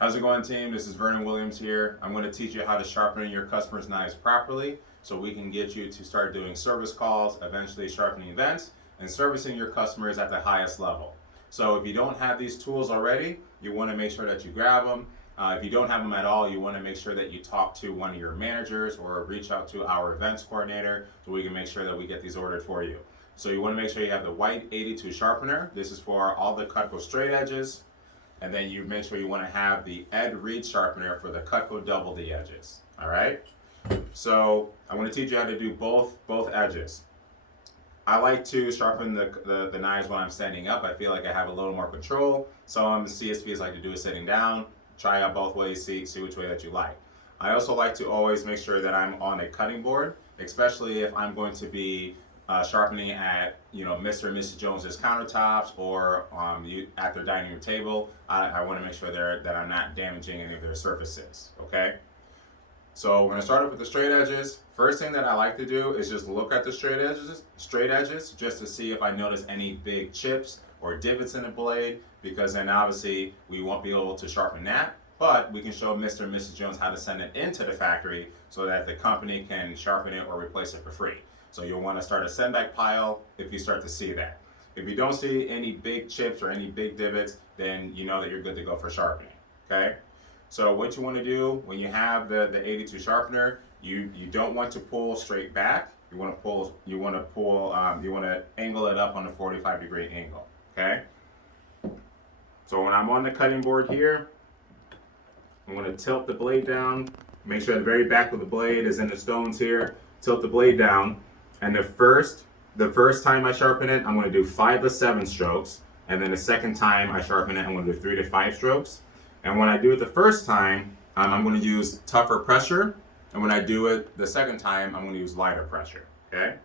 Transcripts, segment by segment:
How's it going, team? This is Vernon Williams here. I'm going to teach you how to sharpen your customers' knives properly so we can get you to start doing service calls, eventually sharpening events, and servicing your customers at the highest level. So if you don't have these tools already, you want to make sure that you grab them. If you don't have them at all, you want to make sure that you talk to one of your managers or reach out to our events coordinator so we can make sure that we get these ordered for you. So you want to make sure you have the white 82 sharpener. This is for all the Cutco straight edges. And then you make sure you want to have the Ed Reed sharpener for the Cutco double D edges. All right. So I want to teach you how to do both edges. I like to sharpen the knives when I'm standing up. I feel like I have a little more control. Some CSPs like to do it sitting down. Try out both ways, see which way that you like. I also like to always make sure that I'm on a cutting board, especially if I'm going to be sharpening at Mr. and Mrs. Jones's countertops or at their dining room table. I want to make sure that I'm not damaging any of their surfaces. Okay. So we're gonna start off with the straight edges. First thing that I like to do is just look at the straight edges, just to see if I notice any big chips or divots in the blade, because then obviously we won't be able to sharpen that. But we can show Mr. and Mrs. Jones how to send it into the factory so that the company can sharpen it or replace it for free. So you'll want to start a send back pile if you start to see that. If you don't see any big chips or any big divots, then you know that you're good to go for sharpening. Okay. So what you want to do when you have the 82 sharpener, you don't want to pull straight back. You want to angle it up on a 45-degree angle. Okay. So when I'm on the cutting board here, I'm going to tilt the blade down. Make sure the very back of the blade is in the stones here. Tilt the blade down, and the first time I sharpen it, I'm going to do 5 to 7 strokes, and then the second time I sharpen it, I'm going to do 3 to 5 strokes. And when I do it the first time, I'm going to use tougher pressure, and when I do it the second time, I'm going to use lighter pressure. Okay.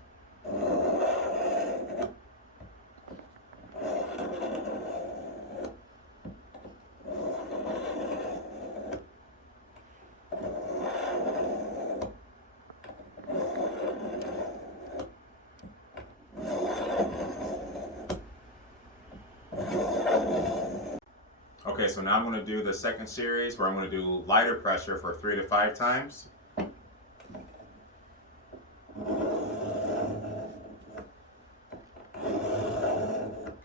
Okay, so now I'm going to do the second series where I'm going to do lighter pressure for 3 to 5 times.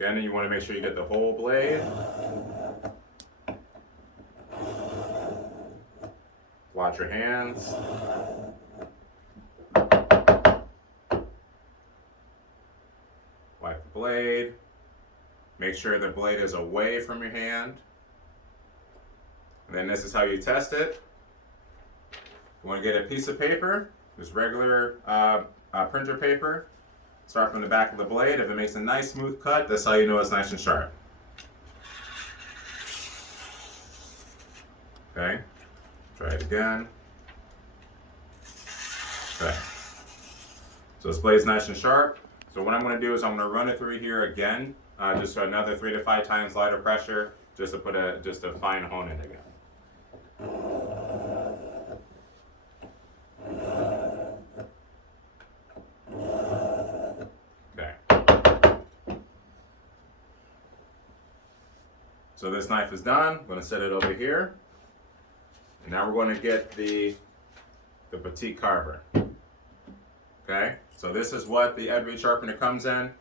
Again, you want to make sure you get the whole blade. Watch your hands. Wipe the blade. Make sure the blade is away from your hand. And then this is how you test it. You want to get a piece of paper, just regular printer paper. Start from the back of the blade. If it makes a nice smooth cut, that's how you know it's nice and sharp. Okay, try it again. Okay, so this blade's nice and sharp. So what I'm going to do is I'm going to run it through here again, just for another 3 to 5 times lighter pressure, just to fine hone it again. So this knife is done. I'm going to set it over here. And now we're going to get the petite carver. Okay, so this is what the Ed Reed sharpener comes in.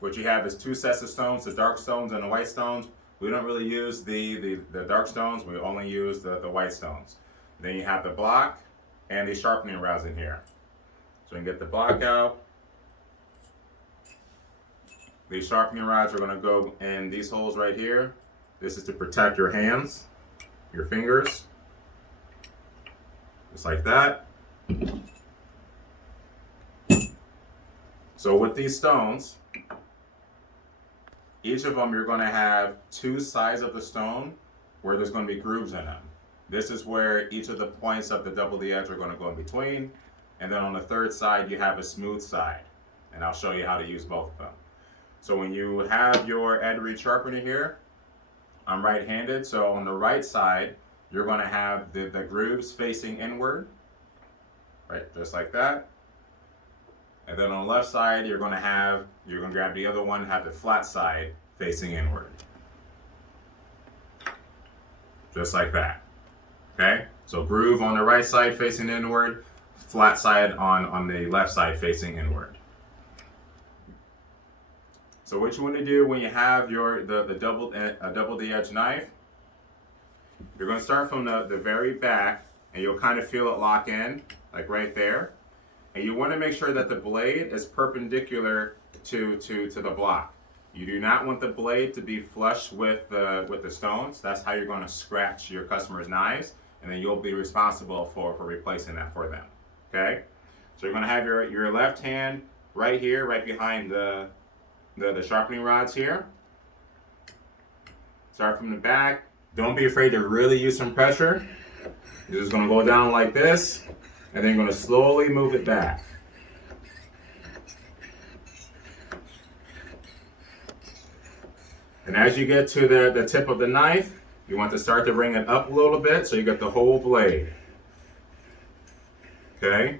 What you have is 2 sets of stones, the dark stones and the white stones. We don't really use the dark stones, we only use the white stones. Then you have the block and the sharpening rods in here. So you can get the block out. These sharpening rods are going to go in these holes right here. This is to protect your hands, your fingers, just like that. So with these stones, each of them you're going to have 2 sides of the stone where there's going to be grooves in them. This is where each of the points of the double D edge are going to go in between. And then on the third side, you have a smooth side. And I'll show you how to use both of them. So when you have your Ed Reed sharpener here, I'm right-handed. So on the right side, you're going to have the grooves facing inward, right, just like that. And then on the left side, you're going to grab the other one, have the flat side facing inward. just like that. Okay, so groove on the right side facing inward, flat side on the left side facing inward. So what you want to do when you have the double the edge knife, you're going to start from the very back, and you'll kind of feel it lock in, like right there. And you want to make sure that the blade is perpendicular to the block. You do not want the blade to be flush with the stones. That's how you're going to scratch your customer's knives, and then you'll be responsible for replacing that for them. Okay? So you're going to have your left hand right here, right behind the sharpening rods here. Start from the back. Don't be afraid to really use some pressure. You're just going to go down like this, and then you're going to slowly move it back. And as you get to the tip of the knife, you want to start to bring it up a little bit so you get the whole blade. Okay?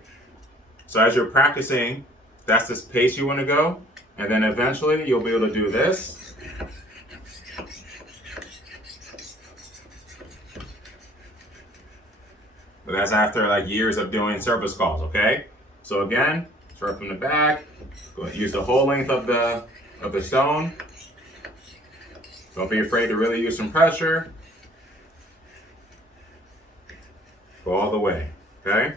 So as you're practicing, that's the pace you want to go. And then eventually you'll be able to do this. But that's after like years of doing service calls, okay? So again, start from the back. Go use the whole length of the stone. Don't be afraid to really use some pressure. Go all the way, okay?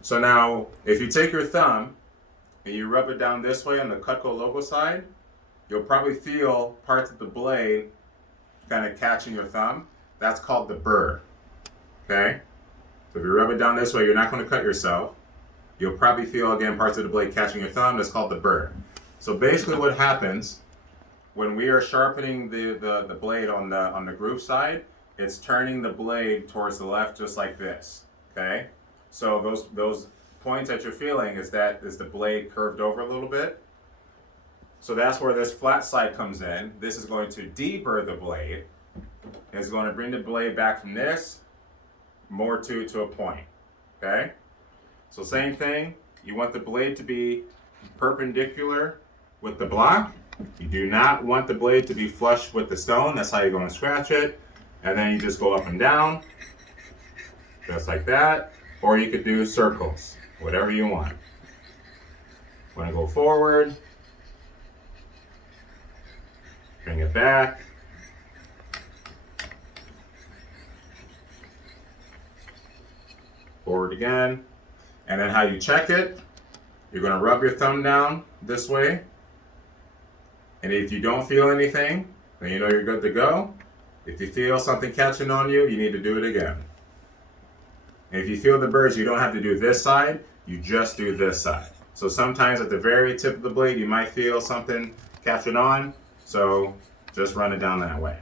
So now, if you take your thumb and you rub it down this way on the Cutco logo side, you'll probably feel parts of the blade kind of catching your thumb. That's called the burr, okay? So if you rub it down this way, you're not going to cut yourself. You'll probably feel, again, parts of the blade catching your thumb. That's called the burr. So basically what happens when we are sharpening the blade on the groove side, it's turning the blade towards the left just like this, okay? So those points that you're feeling is the blade curved over a little bit. So that's where this flat side comes in. This is going to deburr the blade. It's going to bring the blade back from this more to a point, okay? So same thing, you want the blade to be perpendicular with the block. You do not want the blade to be flush with the stone. That's how you're going to scratch it. And then you just go up and down, just like that. Or you could do circles, whatever you want. Want to go forward, bring it back. Forward again. And then how you check it, you're going to rub your thumb down this way. And if you don't feel anything, then you know you're good to go. If you feel something catching on you, you need to do it again. And if you feel the burrs, you don't have to do this side, you just do this side. So sometimes at the very tip of the blade, you might feel something catching on, so just run it down that way.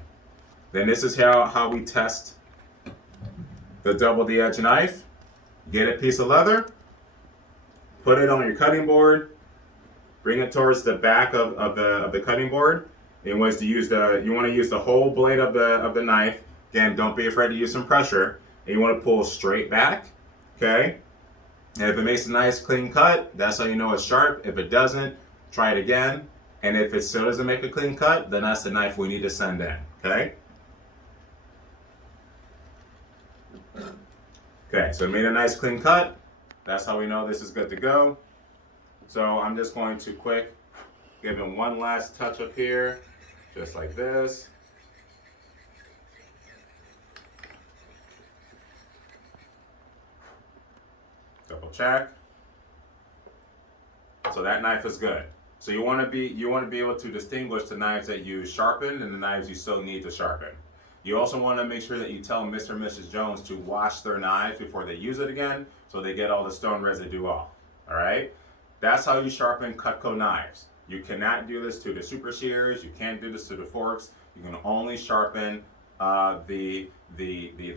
Then this is how we test the double the edge knife. Get a piece of leather, put it on your cutting board, bring it towards the back of the cutting board. And was to use you want to use the whole blade of the knife. Again, don't be afraid to use some pressure. And you want to pull straight back, okay? And if it makes a nice clean cut, that's how you know it's sharp. If it doesn't, try it again. And if it still doesn't make a clean cut, then that's the knife we need to send in, okay? Okay, so it made a nice clean cut. That's how we know this is good to go. So I'm just going to give it one last touch up here, just like this. Double check. So that knife is good. So you want to be able to distinguish the knives that you sharpen and the knives you still need to sharpen. You also want to make sure that you tell Mr. and Mrs. Jones to wash their knives before they use it again, so they get all the stone residue off. All right? That's how you sharpen Cutco knives. You cannot do this to the super shears. You can't do this to the forks. You can only sharpen the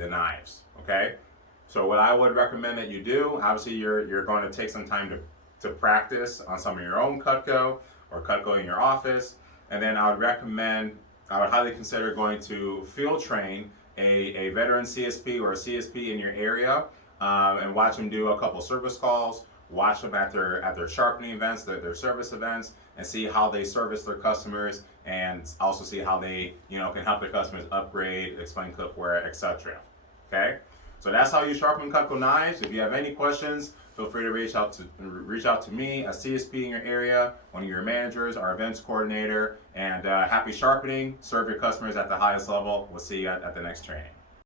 knives. Okay? So what I would recommend that you do, obviously you're going to take some time to practice on some of your own Cutco or Cutco in your office, and then I would highly consider going to field train a veteran CSP or a CSP in your area and watch them do a couple service calls watch them at their sharpening events, their service events, and see how they service their customers, and also see how they can help their customers upgrade, explain cookware, etc. Okay, so that's how you sharpen Cutco knives. If you have any questions, feel free to reach out to me, a CSP in your area, one of your managers, our events coordinator, and happy sharpening. Serve your customers at the highest level. We'll see you at the next training.